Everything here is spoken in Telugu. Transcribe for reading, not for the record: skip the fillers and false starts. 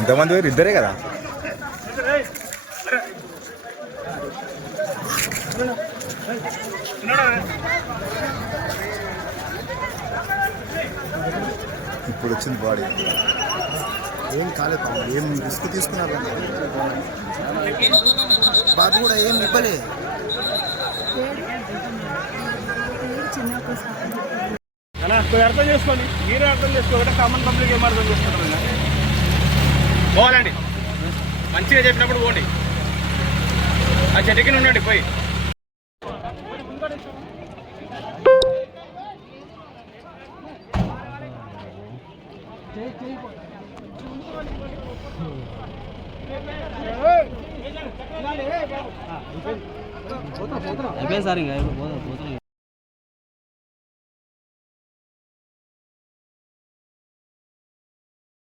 ఇంతమంది వేరు ఇద్దరే కదా. ఇప్పుడు వచ్చింది బాడీ ఏం కాలేదు, ఏం రిస్క్ తీసుకున్నారు బాబు కూడా ఏం ఇవ్వలే. అర్థం చేసుకోండి, మీరే అర్థం చేసుకోవాలి. కామన్ పబ్లిక్ ఏం అర్థం చేసుకుంటారు? పోవాలండి, మంచిగా చెప్పినప్పుడు పోండి. ఆ చెట్టుకి ఉండండి పోయి. అయిపోయింది సార్, ఇంకా పోతాం.